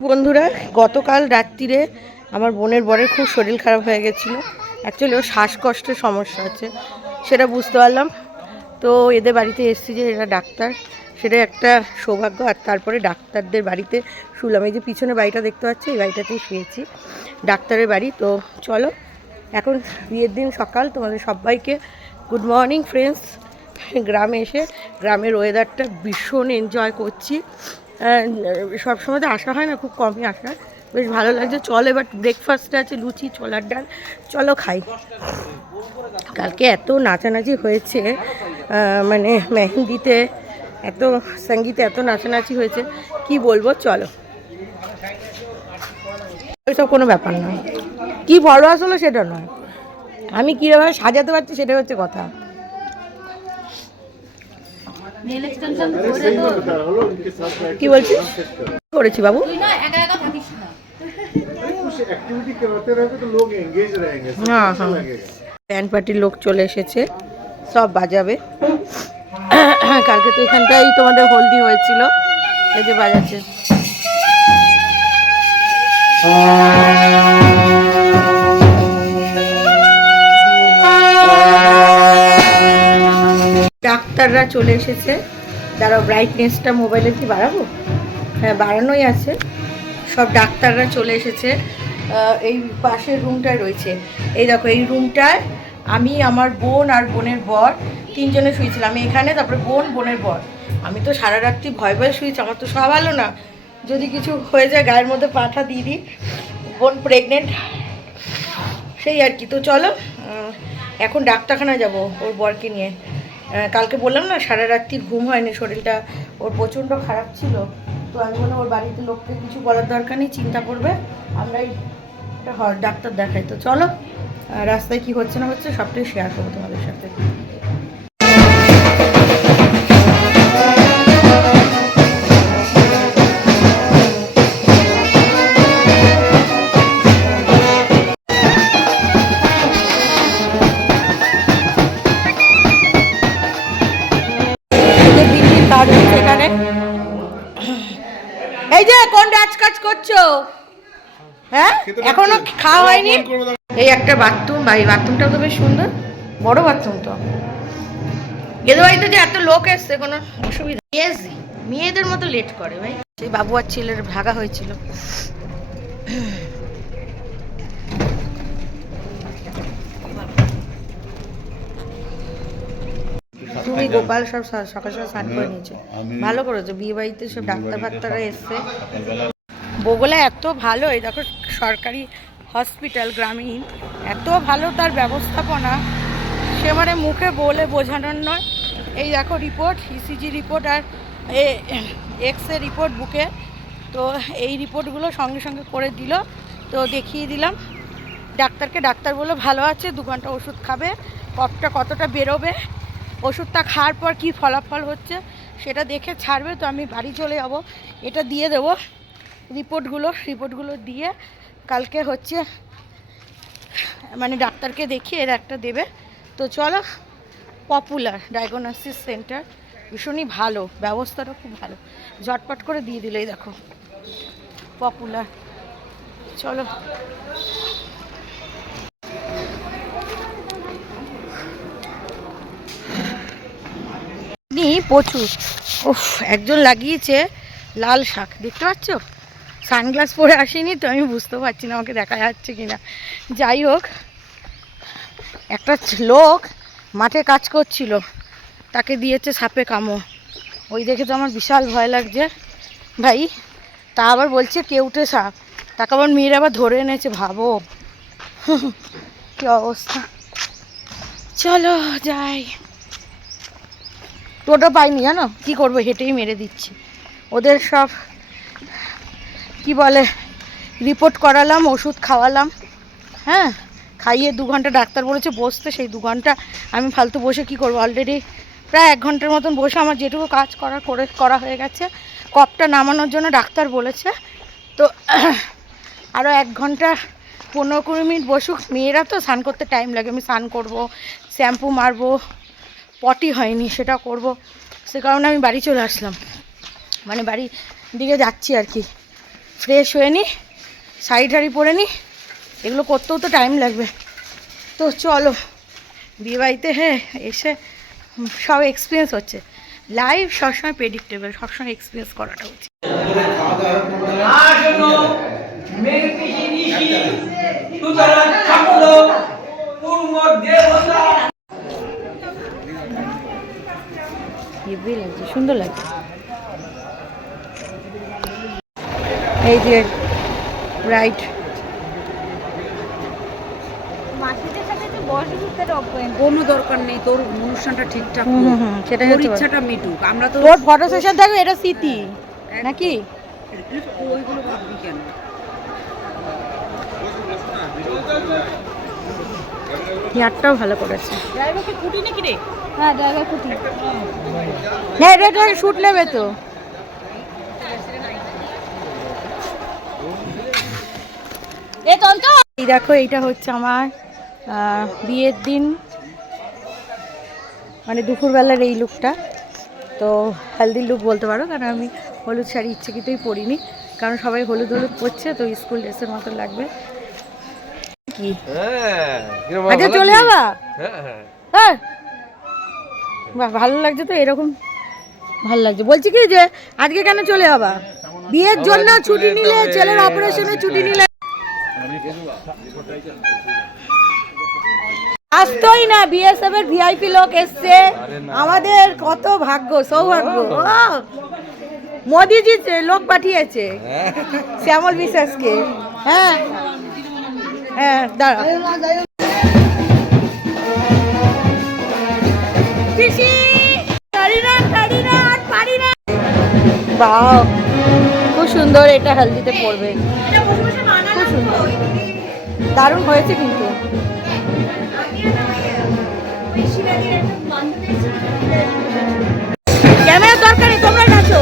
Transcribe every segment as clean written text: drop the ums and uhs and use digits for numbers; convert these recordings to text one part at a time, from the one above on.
বন্ধুরা, গতকাল রাত্রিরে আমার বোনের বরের খুব শরীর খারাপ হয়ে গেছিলো। অ্যাকচুয়ালি ওর শ্বাসকষ্টের সমস্যা আছে, সেটা বুঝতে পারলাম। তো এদের বাড়িতে এসেছি যে এরা ডাক্তার, সেটা একটা সৌভাগ্য। আর তারপরে ডাক্তারদের বাড়িতে শুলাম। এই যে পিছনে বাড়িটা দেখতে পাচ্ছি, এই বাড়িটাতেই শুয়েছি, ডাক্তারের বাড়ি। তো চলো, এখন বিয়ের দিন সকাল, তোমাদের সবাইকে গুড মর্নিং ফ্রেন্ডস। গ্রামে এসে গ্রামের ওয়েদারটা ভীষণ এনজয় করছি। সবসময় তো আসা হয় না, খুব কমই আসা হয়, বেশ ভালো লাগছে। চলো এবার ব্রেকফাস্টে আছে লুচি ছোলার ডাল, চলো খাই। কালকে এত নাচানাচি হয়েছে, মানে মেহেন্দিতে এত, সঙ্গীতে এত নাচানাচি হয়েছে, কি বলবো। চলো, ওইসব কোনো ব্যাপার নয়, কি ফলোয়ার্স হলো সেটা নয়, আমি কীভাবে সাজাতে পারছি সেটা হচ্ছে কথা। কি বলছিস করেছি বাবু? হ্যাঁ হ্যাঁ, ব্যান্ড পার্টির লোক চলে এসেছে, সব বাজাবে। কালকে তো এখানটাই তোমাদের হলদি হয়েছিল, এই যে বাজাচ্ছে। ডাক্তাররা চলে এসেছে। দাঁড়াও, ব্রাইটনেসটা মোবাইলে কি বাড়াবো? হ্যাঁ, বাড়ানোই আছে। সব ডাক্তাররা চলে এসেছে। এই পাশের রুমটায় রয়েছে, এই দেখো, এই রুমটায় আমি, আমার বোন আর বোনের বর তিনজনে শুয়েছিলাম। আমি এখানে, তারপরে বোন, বোনের বর। আমি তো সারা রাত্রি ভয় ভয়ে শুয়েছি, আমার তো সব ভালো না, যদি কিছু হয়ে যায় গায়ের মধ্যে পাঠা দিয়ে দিই। বোন প্রেগনেন্ট, সেই আর কি। তো চলো, এখন ডাক্তারখানায় যাব ওর বরকে নিয়ে। কালকে বললাম না সারা রাত্রি ঘুম হয়নি, শরীরটা ওর প্রচণ্ড খারাপ ছিল। তো আমি বললাম ওর বাড়িতে লোককে কিছু বলার দরকার নেই, চিন্তা করবে, আমরাই একটা ডাক্তার দেখাই। তো চলো, রাস্তায় কি হচ্ছে না হচ্ছে সবটাই শেয়ার করবো তোমাদের সাথে। কাজ হচ্ছে এখানে। এই যে কোন কাজ করছো? হ্যাঁ, এখনো খাওয়া হয়নি। এই একটা বাথরুম, ভাই বাথরুমটাও তো বেশ সুন্দর, বড় বাথরুম। তো এদের বাড়িতে যে এত লোক এসছে কোনো অসুবিধা, মেয়েদের মতো লেট করে ভাই। সেই বাবু আর ছেলের ভাগা হয়েছিল। তুমি গোপাল সব সকাল সকাল স্নান করে নিয়েছো, ভালো করেছো। বিয়ে বাড়িতে সব ডাক্তার ফাক্তাররা এসছে। বগুলা এত ভালো, এই দেখো সরকারি হসপিটাল গ্রামীণ, এত ভালো তার ব্যবস্থাপনা, সে মানে মুখে বলে বোঝানোর নয়। এই দেখো রিপোর্ট, ইসিজি রিপোর্ট আর এক্স রে রিপোর্ট বুকে। তো এই রিপোর্টগুলো সঙ্গে সঙ্গে করে দিল, তো দেখিয়ে দিলাম ডাক্তারকে। ডাক্তার বললো ভালো আছে, 2 ঘন্টা ওষুধ খাবে, কফটা কতটা বেরোবে, ওষুধটা খাওয়ার পর কী ফলাফল হচ্ছে সেটা দেখে ছাড়বে। তো আমি বাড়ি চলে যাব, এটা দিয়ে দেবো রিপোর্টগুলো দিয়ে কালকে হচ্ছে মানে ডাক্তারকে দেখিয়ে এর একটা দেবে। তো চলো, পপুলার ডায়াগনোসিস সেন্টার ভীষণই ভালো, ব্যবস্থাটা খুব ভালো, ঝটপট করে দিয়ে দিলেই দেখো পপুলার। চলো, প্রচুর। উফ, একজন লাগিয়েছে লাল শাক, দেখতে পাচ্ছ? সানগ্লাস পরে আসিনি তো আমি বুঝতে পারছি না আমাকে দেখা যাচ্ছে কিনা। যাই হোক, একটা লোক মাঠে কাজ করছিল, তাকে দিয়েছে সাপে কামড়। ওই দেখে তো আমার বিশাল ভয় লাগছে ভাই। তা আবার বলছে কেউটে সাপ, তাকে আবার মেয়েরা আবার ধরে এনেছে, ভাবো কি অবস্থা। চলো যাই। টোটো পাইনি জানো, কী করবো, হেঁটেই মেরে দিচ্ছি। ওদের সব কি বলে রিপোর্ট করালাম, ওষুধ খাওয়ালাম, হ্যাঁ খাইয়ে 2 ঘন্টা ডাক্তার বলেছে বসতে, সেই 2 ঘন্টা আমি ফালতু বসে কি করবো। অলরেডি প্রায় 1 ঘন্টার মতন বসে আমার যেটুকু কাজ করা হয়ে গেছে। কফটা নামানোর জন্য ডাক্তার বলেছে, তো আরও 1 ঘন্টা 15-20 মিনিট বসুক। মেয়েরা তো স্নান করতে টাইম লাগে, আমি স্নান করবো, শ্যাম্পু মারবো, পটি হয়নি সেটা করব, সে কারণে আমি বাড়ি চলে আসলাম, মানে বাড়ির দিকে যাচ্ছি আর কি। ফ্রেশ হয়ে নিই, শাড়ি ঠাড়ি পরে নিই, এগুলো করতেও তো টাইম লাগবে। তো চলো, বিয়েবাড়িতে এসে সব এক্সপিরিয়েন্স হচ্ছে। লাইফ সবসময় প্রেডিক্টেবল, সবসময় এক্সপিরিয়েন্স করাটা উচিত। হেভি লাগছে, সুন্দর লাগছে। এই যে রাইট, কোনো দরকার নেই, তোর অনুষ্ঠানটা ঠিকঠাক সেটাই তোর হচ্ছে ইচ্ছাটা মিটুক। আমরা তো তোর ফটো সেশন থাকবে, এটা স্মৃতি নাকি? ওইগুলো ভাববি কেন? হেয়ারটাও ভালো করেছে। ড্রাইভারকে ছুটি নাকি রে? হ্যাঁ, ড্রাইভার ছুটি। হ্যাঁ, এটা শুট নেবে তো। এই দেখো, এইটা হচ্ছে আমার বিয়ের দিন, মানে দুপুরবেলার এই লুকটা। তো হেলদি লুক বলতে পারো, কারণ আমি হলুদ শাড়ি ইচ্ছাকৃতই পরিনি, কারণ সবাই হলুদ হলুদ পরছে, তো স্কুল ড্রেসের মতো লাগবে। কি আচ্ছা, চলে যাবা? হ্যাঁ, বাহ, ভালো লাগছে তো, এরকম ভালো লাগছে। বলছি কি যে আজকে কেন চলে যাবা? বিয়ের জন্য ছুটি নিলে, ছেলের অপারেশনে ছুটি নিলে আসতোই না। বিএসএফ এর ভিআইপি লোক এসছে, আমাদের কত ভাগ্য, সৌভাগ্য। মোদিজি লোক পাঠিয়েছে শ্যামল বিশ্বাসকে। হ্যাঁ হ্যাঁ, দাঁড়া। বাহ, খুব সুন্দর, এটা হলদিতে পড়বে, খুব সুন্দর, দারুণ হয়েছে কিন্তু। ক্যামেরার দরকার নেই, তোমরা নাচো।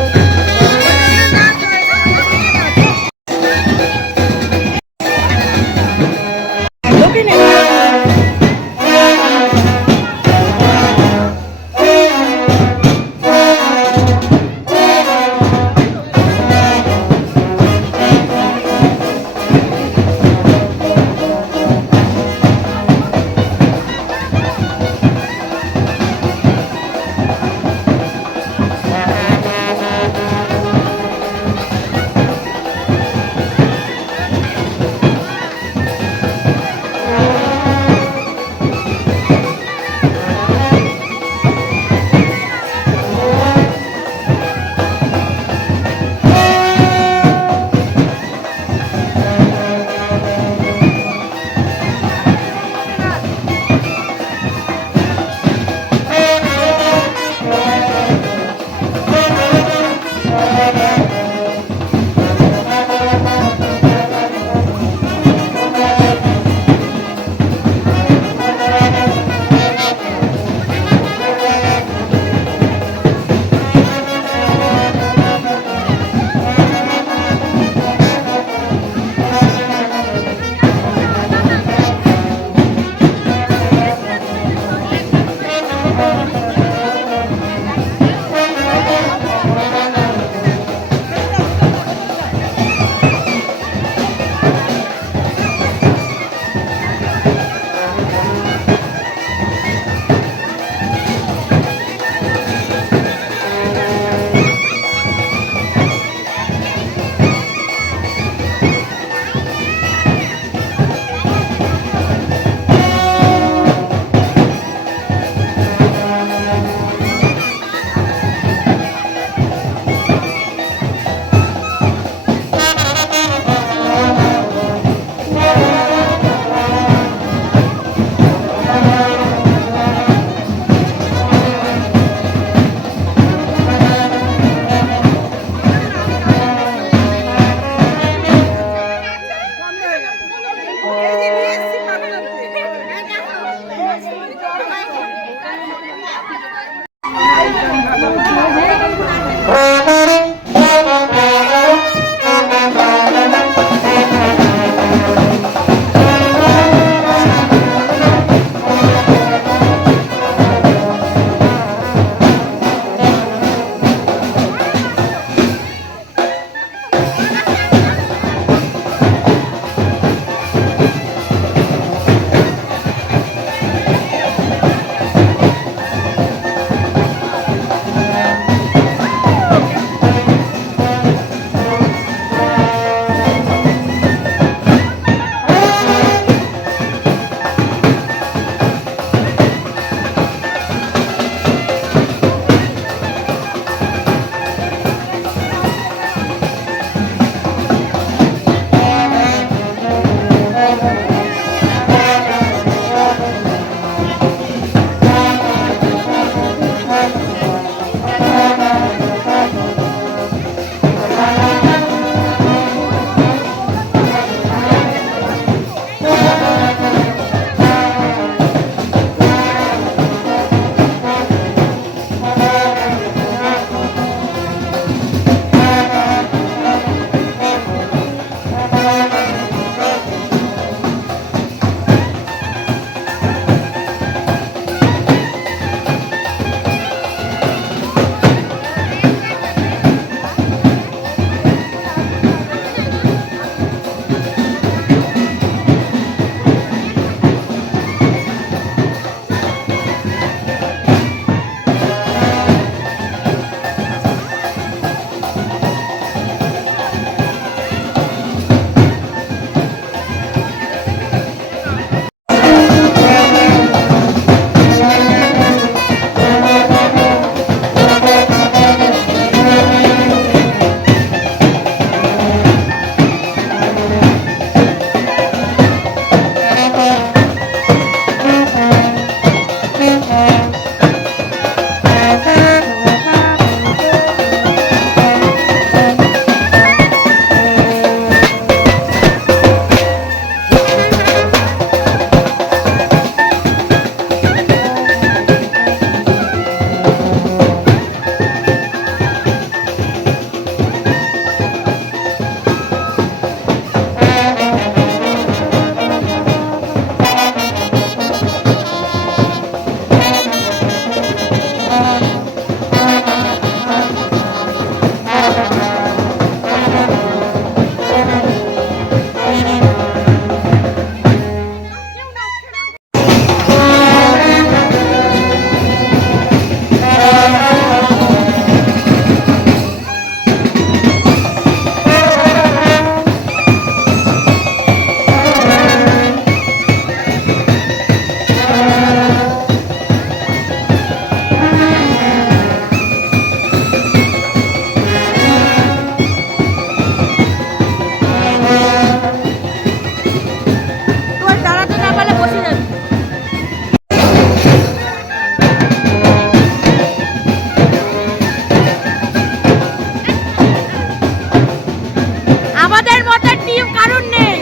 আমাদের মতো টিম কারণ নেই,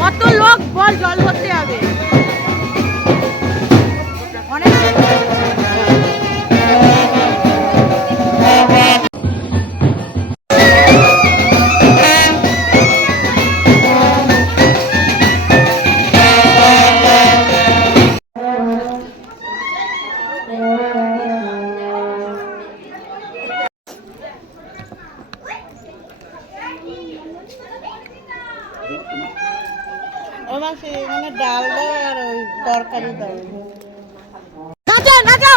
কত লোক বল জল ভরতে হবে। অনেক মানে ডাল দাও আর ওই তরকারি দাও। নাচো নাচো।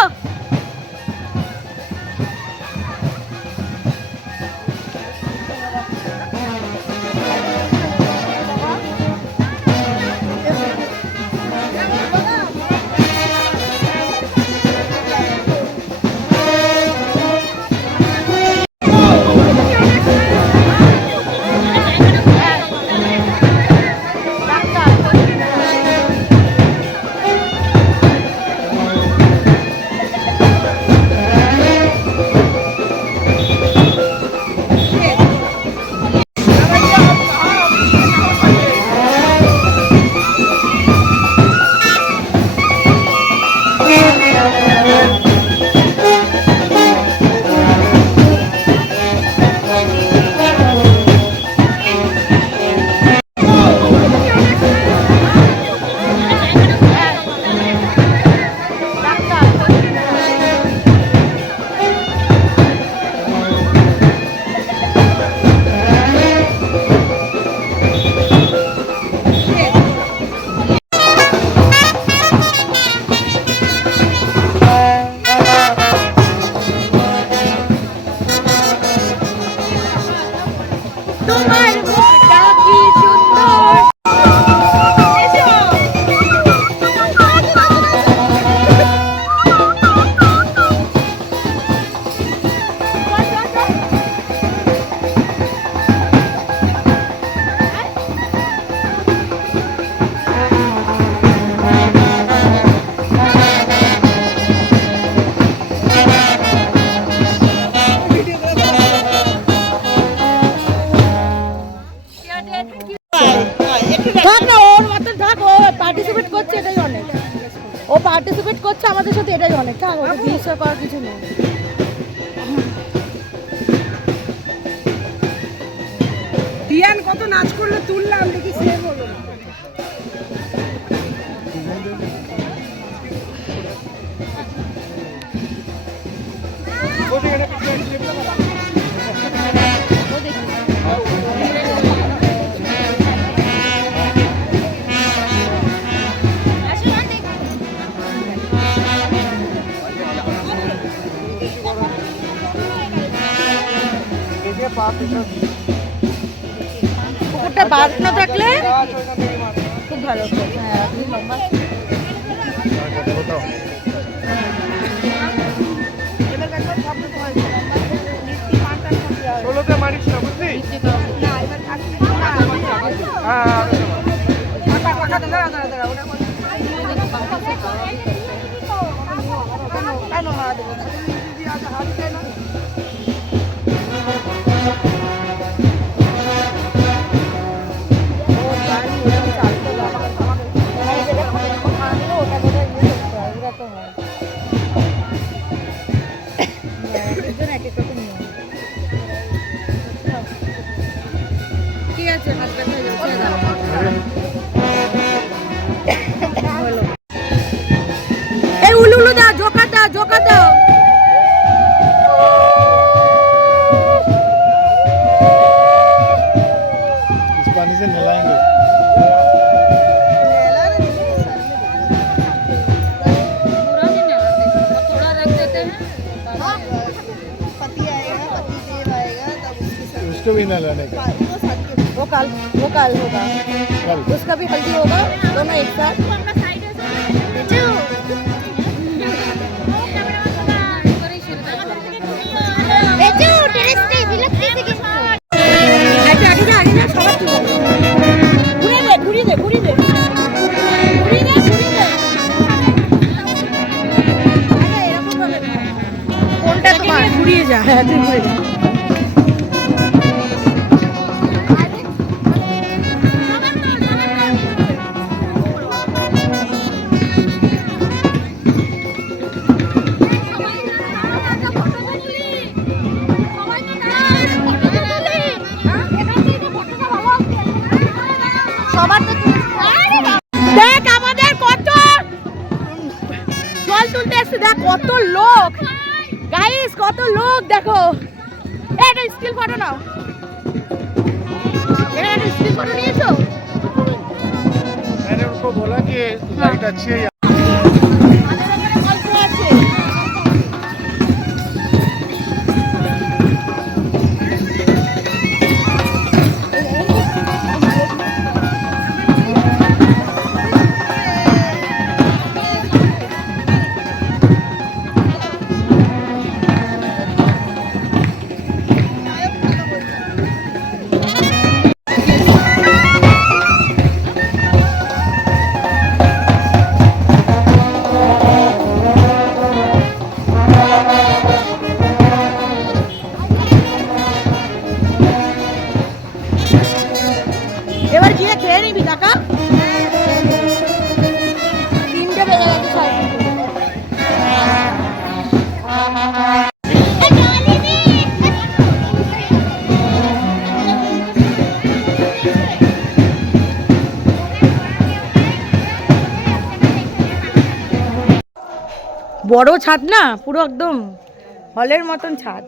তোমার মুখটা কি সুন্দর। থাক না, ওর মতন থাক, ও পার্টিসিপেট করছে এটাই অনেক। ও পার্টিসিপেট করছে আমাদের সাথে এটাই অনেক। থাক, ওকে বিশ্বাস করার কিছু নেই। টিয়ান কত নাচ করলো, তুললাম দেখি সে বলো না। পুকুরটা বাদ না থাকলে খুব ভালো হতো। হ্যাঁ, আপনি লম্বা ষোলোতে মারিস না, বুঝলি? ঠিক আছে, হাত ব্যথা হয়ে যাচ্ছে। এই উলু উলু দাও, জোকা দাও, জোকা দাও। इस पानी से नहलाएंगे। उसको भी नहलाने का। वो कल होगा, कल उसका भी हल्दी होगा, दोनों एक साथ। আগে যা, সবার কি বলবো? ঘুরিয়ে দে। এরকম ভাবে না। কোনটা তোমার? ঘুরিয়ে যা, হ্যাঁ তুই ঘুরে যা। দেখ আমাদের কত জল তুলতে এসছে, দেখ কত লোক গাইস, কত লোক দেখো। এটা স্টিল ফটো নাও, এটা স্টিল ফটো নিয়েছো? मैंने उनको बोला कि लाइट अच्छी है। এবার গিয়ে খেয়ে নিবি টাকা। 3টে বেজে গেছে সাড়ে 3টে। বড় ছাদ না, পুরো একদম হলের মতন ছাদ।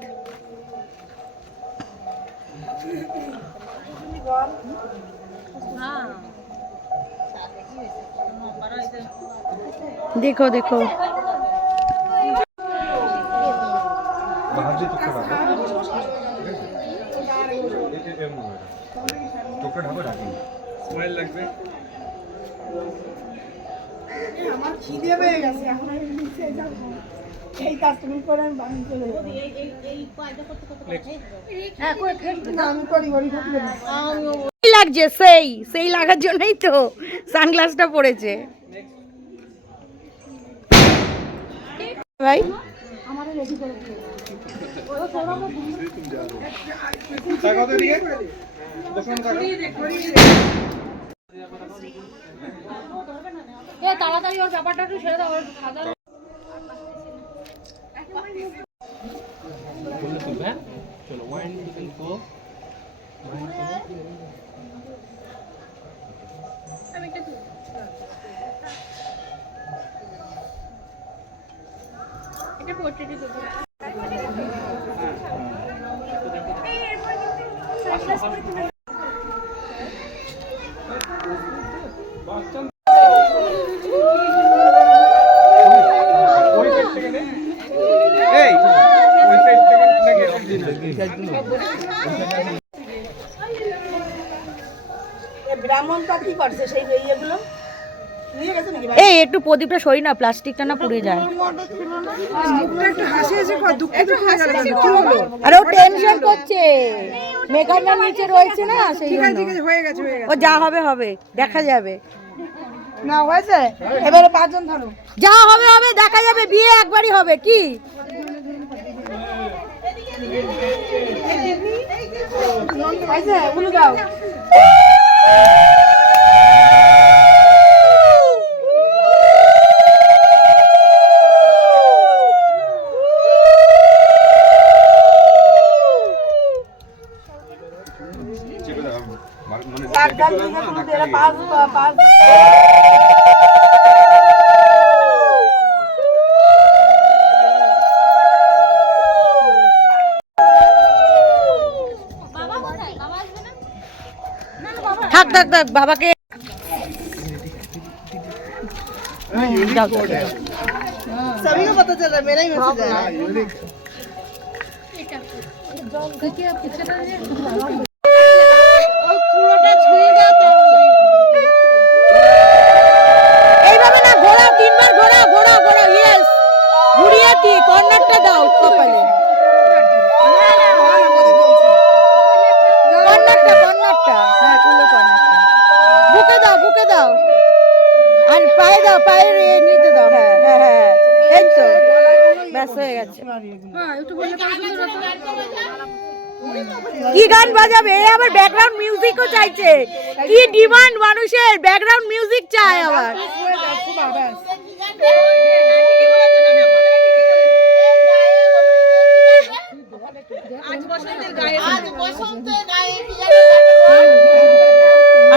देखो देखो আমার খিদে পেয়ে গেছে, এখন আমি নিচে যাবো। এই কাজ তুমি করে আমি বাড়ি চলে যাবো। আমি করি ঘড়ি থাকলে কি লাগছে? সেই সেই লাগার জন্যই তো সানগ্লাসটা পরেছে ভাই। তাড়াতাড়ি ওর ব্যাপারটা একটু ছেড়ে দাও, খাওয়া चलो वन टू এটা পোর্ট্রেটই করব। ব্রাহ্মণটা কি করছে সেই ইয়েগুলো নিয়ে গেছে নাকি? এই একটু প্রদীপটা সরি না, প্লাস্টিকটা না পুড়ে যায়। একটু হাসি হাসি কর, দুঃখিত হয়ে গেল কেন? কি হলো? আরে ও টেনশন করছে, মেকারটা নিচে রয়েছে না সেই ঠিক আছে জন্য। ঠিক আছে, হয়ে গেছে হয়ে ও গেছে। যা হবে হবে, দেখা যাবে। না হয়েছে, এবারে 5 জন ধরো। যা হবে হবে, দেখা যাবে, বিয়ে একবারই হবে কি? হয়েছে, উলু দাও। থাক থাক থাক, বাবাকে যাও, যাও, যাও। सभी को पता चल रहा है, मेरा ही मैसेज है। এইভাবে না ঘোরাও, 3বার ঘোরাও ঘোরাও ঘোরাও, ইয়েস, ঘুরিয়ে কর্নারটা দাও কপালে, কর্নারটা, হ্যাঁ কুলো কর্নারটা, বুকে দাও আর পায়ে দাও, পায়ের নিতে দাও, হ্যাঁ হ্যাঁ হ্যাঁ, এই তো ব্যাস হয়ে গেছে। কি গান বাজাবে? এই আবার ব্যাকগ্রাউন্ড মিউজিকও চাইছে, কি ডিমান্ড মানুষের, ব্যাকগ্রাউন্ড মিউজিক চাই আবার।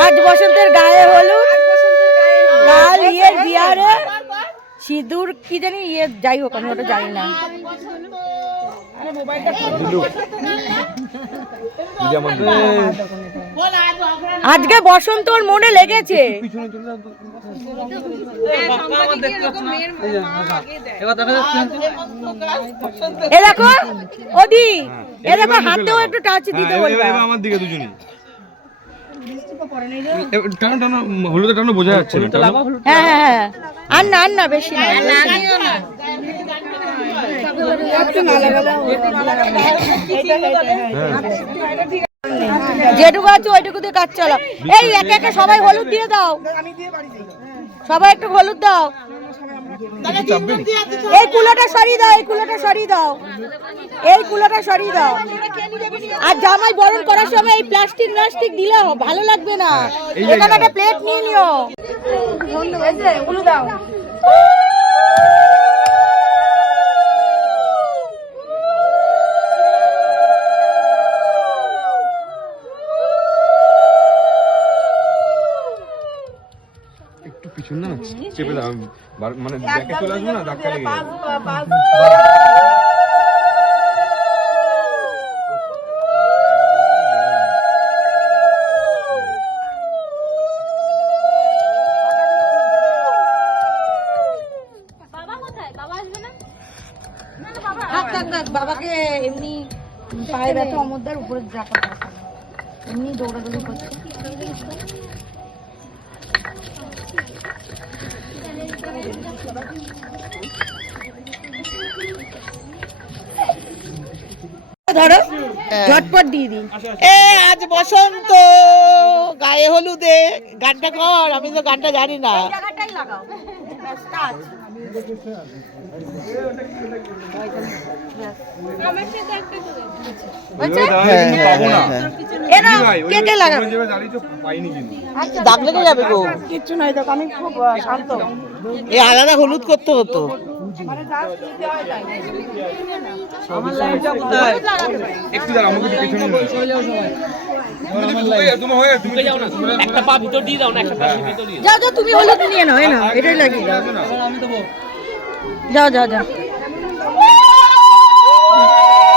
আজ বসন্তের গায়ে হলুদ, কাল ইয়ের বিয়ারে সিঁদুর কি জানি ইয়ে, যাই হোক আমি ওটা জানি না। আজকে বসন্ত ওর মনে লেগেছে। এ দেখো ওদি, এ দেখো হাতেও একটু টাচ দিতে বলবে আমার দিকে দুজনই হলুদে টানো বোঝা যাচ্ছে না। হ্যাঁ হ্যাঁ হ্যাঁ, আর না আর না, বেশি না। যেটুকু আছে ওইটুকু দিয়ে কাজ চালাও। এই একে একে সবাই হলুদ দিয়ে দাও, সবাই একটু হলুদ দাও। এই কুলোটা সরিয়ে দাও, এই কুলোটা সরিয়ে দাও, এই কুলোটা সরিয়ে দাও। আর জামাই বরণ করার সময় এই প্লাস্টিক দিলে ভালো লাগবে না। এখানে একটা প্লেট নিয়ে নিও। একটু পিছন না চেপে দাও, মানে ব্যাকে চলে আসবো না, ধাক্কা লেগে যাবে। বাবাকে এমনি পায়ে ব্যথা, অমরদার উপরে রাখা দরকার, এমনি দৌড়াদৌড়ি করছে। ধরো ঝটপট দিয়ে দিই। এ আজ বসন্ত গায়ে হলুদে গানটা কর, আমি তো গানটা জানি না। জায়গাটাই লাগাও, স্টার্ট। দাগ লেগে যাবে গো, কিচ্ছু নাই দেখো, আমি খুব শান্ত। এই আলাদা হলুদ করতে হতো। একটু দাঁড়াও, আমাকে একটু পিছনে নিয়ে একটা পা ভিতর দিয়ে দাও না, একটা পা ভিতর দিয়ে যাও যাও, তুমি হলুদ নিয়ে নাও, এই নাও, এটাই লাগিয়ে দাও। যাও যাও যাও,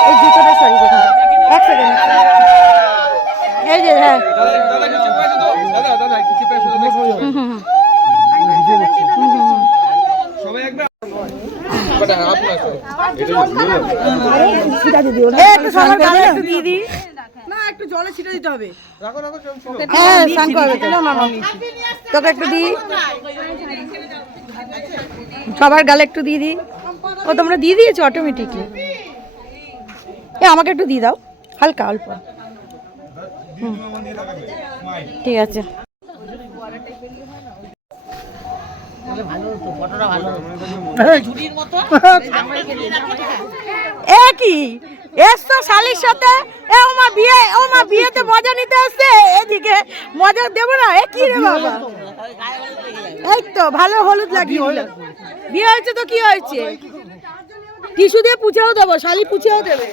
এই জুতোটা সরি দেখো, এক সেকেন্ড। এই যে হ্যাঁ, একটু সবার গালে একটু দিয়ে দিই। একটু জলে ছিটে দিতে হবে। হ্যাঁ স্নান করবে তো, তোকে একটু দিই, সবার গালে একটু দিয়ে দিই। ও তোমরা দিয়ে দিয়েছো অটোমেটিকলি। এ আমাকে একটু দিয়ে দাও, হালকা অল্প। ঠিক আছে। এ কি এসছো শালির সাথে? এ ওমা বিয়ে, ওমা বিয়েতে মজা নিতে আসছে, এদিকে মজা দেবো না? এ কি রে বাবা, এই তো ভালো হলুদ লাগিয়ে দিল। বিয়ে হয়েছে তো কি হয়েছে, টিস্যু দিয়ে পুছেও দেবো, শালি পুছেও দেবে।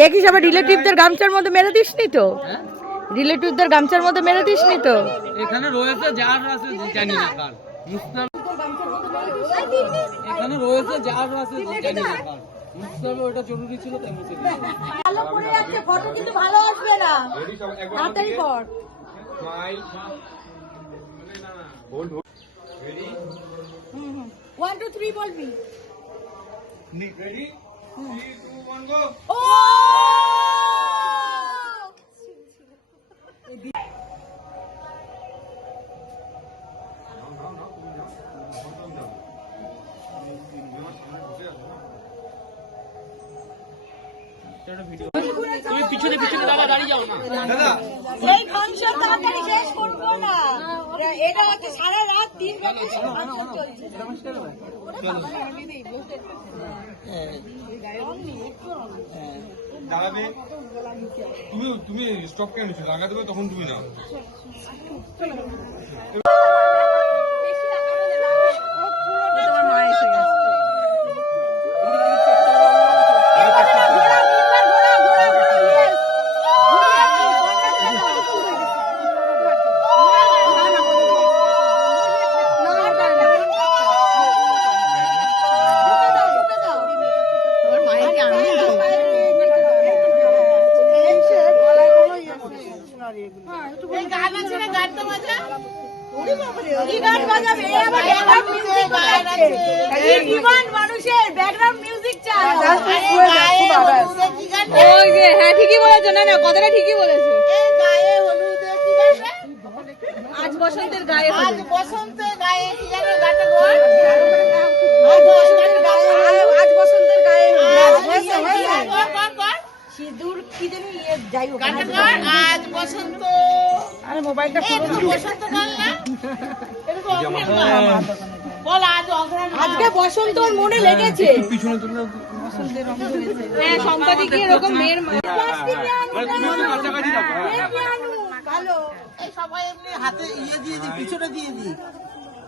দেখিস আবার রিলেটিভদের গামছার মধ্যে মেরে দিস নি তো, রিলেটিভদের গামছার মধ্যে মেরে দিস নি তো। এখানে রয়েছে যার আছে জানি না কার, এখানে রয়েছে যার আছে জানি না কার, বুঝতে হবে ওটা জরুরি ছিল তাই মুছে দিয়েছি। ভালো করে আসবে, ফটো কিন্তু ভালো আসবে না, তাড়াতাড়ি কর। One, two, three বলবি। Ready? 3, 2, 1, go! তুমি পিছনে পিছনে দাদা দাঁড়িয়ে যাও না দাদা, এই ফাংশন তাড়াতাড়ি শেষ করবো না, এটা হচ্ছে সারা রাত 3 ঘন্টা ফাংশন চলছে। দাঁড়াবে, তুমি স্টপ কেন নিচ্ছ? লাগা দেবে তখন তুমি নাও। কালারে এগুলো। এই গান আছে না, গানটা বাজা। ওরে বাবারে, কি গান বাজাবে? এই আবার ব্যাকগ্রাউন্ড মিউজিক বাজাচ্ছে। এই ডিমান্ড মানুষের ব্যাকগ্রাউন্ড মিউজিক চাই। গায়ে হলুদে কি গান? ওই যে হ্যাঁ ঠিকই বলেছো, না না কথাটা ঠিকই বলেছো। এই গায়ে হলুদে কি গান রে? আজ বসন্তের গায়ে আজ বসন্তে গায়ে কি গান রে? গানটা বল। আজ বসন্তের গায়ে আজ বসন্তের গায়ে কর। সিঁদুর কি জানি যাই হোক গানটা কর। আজ বসন্ত। আরে মোবাইলটা এটা তো বসন্ত গান না? এটা তো অঘ্রাণ গান। বল আজ অঘ্রাণ গান। আজকে বসন্ত ওর মনে লেগেছে। পিছনে তুমি হ্যাঁ সম্পাদিক এরকম মেয়ের তুমি একটু কাছাকাছি রাখো। ভালো এই সবাই এমনি হাতে দিয়ে দি, পিছনে দিয়ে দি।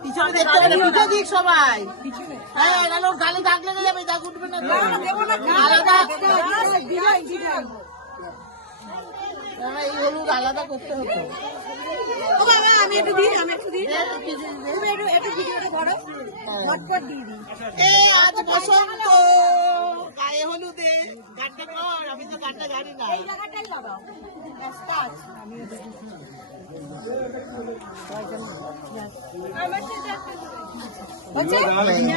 পিছনে দেখতে হবে, পিছনে দিক সবাই। হ্যাঁ, নাহলে ওর গালে দাগ লেগে যাবে, দাগ উঠবে না। আলাদা এই হলুদ আলাদা করতে হতো। ও বাবা আমি একটু দিই তুমি একটু ভিডিওটা করো ঝটপট দিয়ে দিই। এই আজ বসন্ত গায়ে হলুদে গানটা কর। আমি তো গানটা জানি না। এই জায়গাটাই লাগাও রাস্তা আছে আমি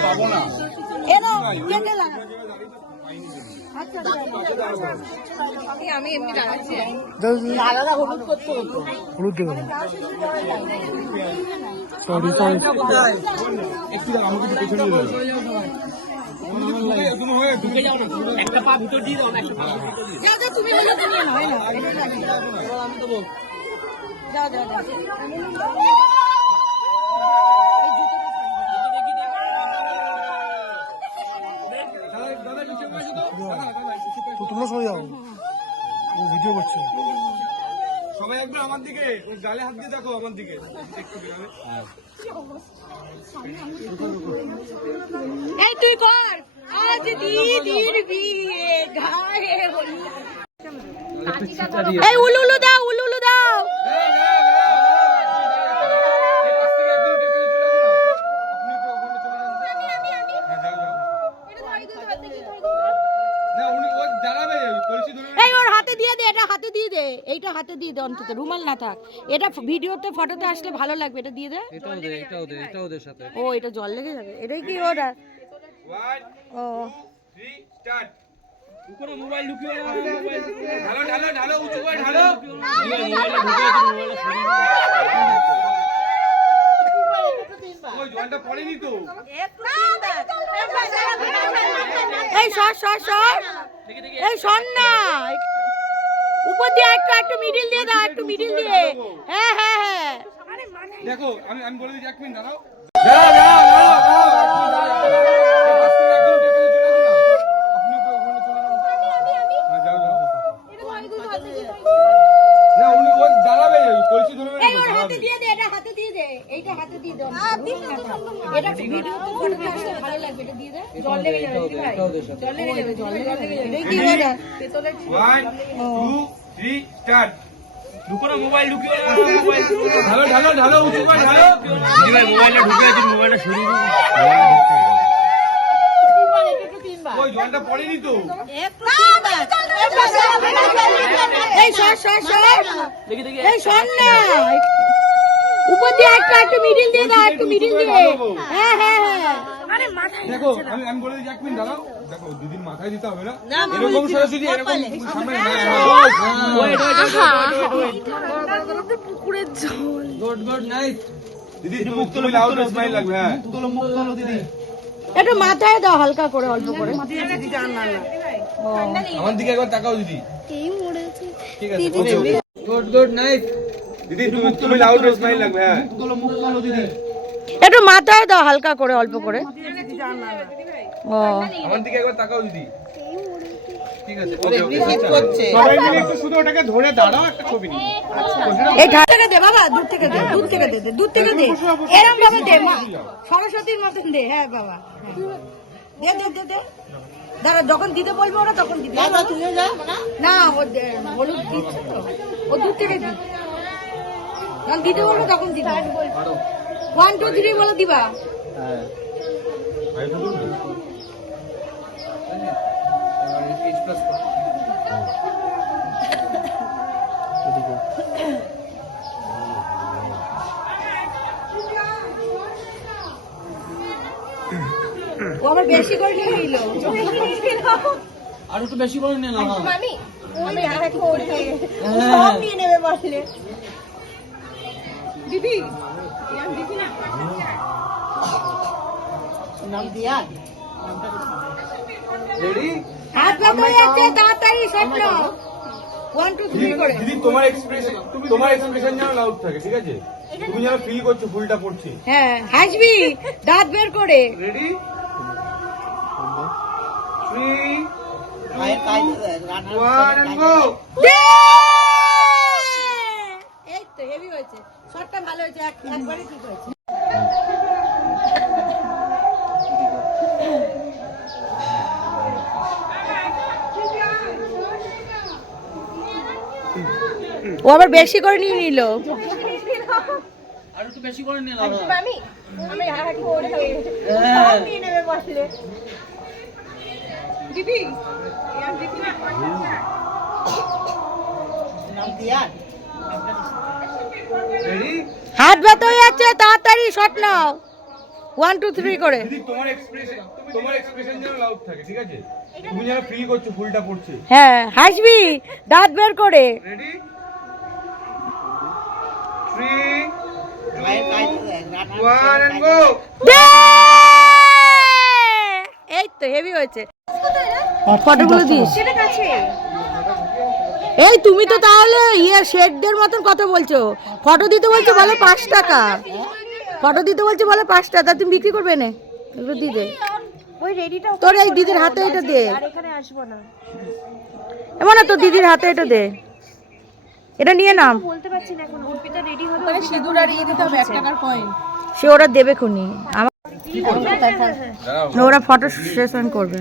পাবো না। এনো কেটে লাগা। আচ্ছা আমি এমনি দাঁড়াচ্ছি। আলাদা হলুদ করতে হতো। একটু দাঁড়াও, আমাকে একটু পেছনে নিয়ে যাও। একটা পা ভিতর দিয়ে দাও না, একটা পা ভিতর দিয়ে দাও। যাও তুমি হলো তুমি না হয় না যাও তোমরা সরে যাও, ও ভিডিও করছে। সবাই একবার আমার দিকে, ওই গালে হাত দিয়ে দেখো আমার দিকে। একটু বেরোবে। এই তুই কর আজ দিদির বিয়ে গায়ে হলুদ। এই উলুলু দাও এই ওর হাতে দিয়ে দে, এটা হাতে দিয়ে দে, এইটা হাতে দিয়ে দে অন্তত, রুমাল না থাক। এটা ভিডিওতে ফটোতে আসলে ভালো লাগবে, এটা দিয়ে দে। এটাও দে সাথে। ও এটা জল লেগে যাবে, এটাই কি ওটা? ও উপরে মোবাইল ঢুকিয়ে মোবাইল ঢালো উঁচু করে ঢালো। ওই জলটা পড়েনি তো। এই সর এই শোন না, উপর দিয়ে একটু মিডিল দিয়ে দাও, একটু মিডিল দিয়ে। হ্যাঁ দেখো আমি বলে দিচ্ছি, 1 মিনিট দাঁড়াও। হাতে দিয়ে দে, এটা হাতে দিয়ে দে, এইটা হাতে দিয়ে দে। এটা ভিডিওতে ফটোতে আসলে ভালো লাগবে, এটা দিয়ে দে। জল লেগে যাবে কি ভাই? জল লেগে যাবে। এটাই কি ওটা? পেতলের 1 2 3 স্টার্ট। মোবাইল ঢুকিয়ে ঢালো উঁচু করে ঢালো। মোবাইলটা ঢুকিয়েছি, মোবাইলটা শুরু ওই জলটা পড়েনি তো। এই সর এই শোন না, উপর দিয়ে একটু মিডিল দিয়ে দাও, একটু মিডিল দিয়ে। হ্যাঁ দেখো আমি বলে দিচ্ছি, 1 মিনিট দাঁড়াও। দেখো দিদির মাথায় দিতে হবে না, এরকম সরাসরি এরকম সামনে পুকুরের জল। Good nice. দিদি মুখ তুলে লাউড স্মাইল লাগবে। হ্যাঁ একটু মাথায় দাও হালকা করে, অল্প করে। আমার দিকে একবার তাকাও দিদি। ঠিক আছে গুড নাইস। দিদি তুমি লাউড স্মাইল লাগবে। হ্যাঁ একটু মাথায় দাও হালকা করে, অল্প করে। ও আমার দিকে একবার তাকাও দিদি। ঠিক আছে রিসিভ করছে। সবাই মিলে একটু শুধু ওটাকে ধরে দাঁড়াও, একটা ছবি নিই। এই ঢাকা থেকে দে বাবা, দূর থেকে দে। এরম ভাবে দে, মা সরস্বতীর মতন দে। হ্যাঁ বাবা, দে দাঁড়া, যখন দিতে বলবো ওরা তখন দিতে। তুইও যা না ও হলুদ দিচ্ছে তো, ও দূর থেকে দি। যখন দিতে বলবো তখন দিবা। 1 2 3 বলে দিবা। ও আবার বেশি করে নিয়ে নিল। আর একটু বেশি করে নিয়ে নাও। মামি আমি আর একটু ওরে সব নিয়ে নেবে বসলে দিদি ইয়াম দিদি না নাম দিয়া রেডি? হাত ব্যথা হয়ে যাচ্ছে, তাড়াতাড়ি শট নাও। 1 2 3 করে। দিদি তোমার এক্সপ্রেশন যেন লাউড থাকে, ঠিক আছে? তুমি যেন ফিল করছো ফুলটা পড়ছে। হ্যাঁ, হাসবি দাঁত বের করে। রেডি? 3 মায়ের কাজ 1 and go! এই তো হেভি হয়েছে, শটটা ভালো হয়েছে, একবারে ঠিক হয়েছে। ও আবার বেশি করে নিয়ে নিল। আর একটু বেশি করে নিয়ে নাও। মামি আমি আর একটু ওরে হ্যাঁ। সব নিয়ে নেবে বসলে দিদি ইয়াম দিদি না নাম দিয়া রেডি? হাত ব্যথা হয়ে যাচ্ছে, তাড়াতাড়ি শট নাও। 1 2 3 করে। দিদি তোমার এক্সপ্রেশন যেন লাউড থাকে, ঠিক আছে? তুমি যেন ফিল করছো ফুলটা পড়ছে। হ্যাঁ, হাসবি দাঁত বের করে। রেডি? 3 মায়ের কাজ 1 and go! এই তো হেভি হয়েছে। ফটোগুলো দিস। এই তুমি তো তাহলে শেডদের মতন কথা বলছো। ফটো দিতে বলছো বলো 5 টাকা। ফটো দিতে বলছো বলো 5 টাকা, তা তুমি বিক্রি করবে না? এগুলো দিয়ে দে। ওই রেডিটা তোর এই দিদির হাতে এটা দে। আর এখানে আসবো না এমন না, তোর দিদির হাতে এটা দে। এটা নিয়ে নাম। বলতে পারছি না এখন অর্পিতা রেডি হবে মানে সিঁদুর আর ইয়ে দিতে হবে 1 টাকার কয়েন। সে ওরা দেবে খুনি। ওরা ফটো সেশন করবে।